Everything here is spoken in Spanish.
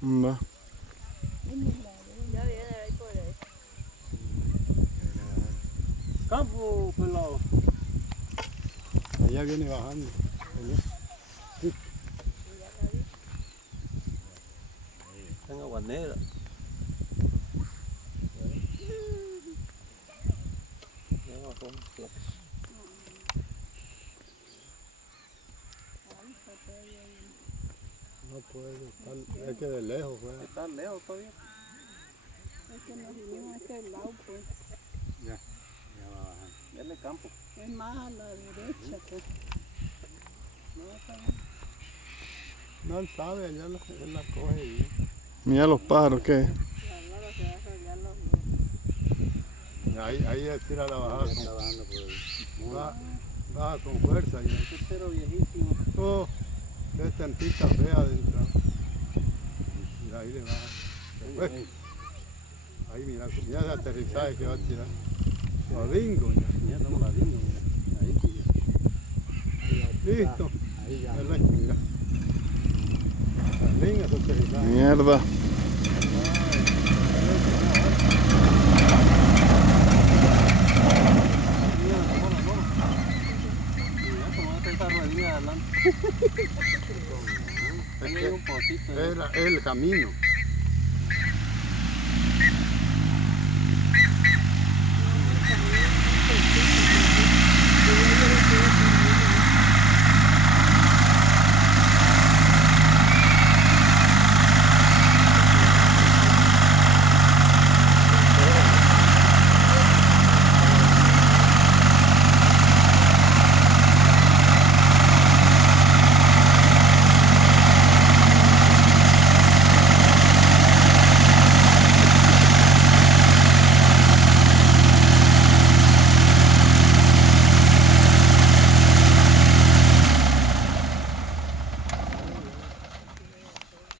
Va. Ya viene ahí por ahí. Campo pelado. Allá viene bajando. Y ya la vi. Está en Aguanera. Ya bajó un flex. No puede, es que de lejos fue. Está lejos todavía. Es que nos vinimos a este lado, pues. Ya va bajando. Ya en el campo. Es más a la derecha, pues. No, está bien. No, él sabe, allá él la coge y Mira los pájaros, ¿qué? La lava se va a arreglar los... ahí estira la bajada. Ya está bajando por el... Baja con fuerza. Y, Este pero viejísimo. oh, es tantita fea adentro. Y ahí le baja. Después, ahí mira el aterrizaje que va a tirar. Odingo ya. Ya estamos la viendo, mira. Ahí sí ya. Listo. Ahí ya. Mira. Las líneas de aterrizaje. Mierda. Ahí hay un pocito. Es el camino. Y yo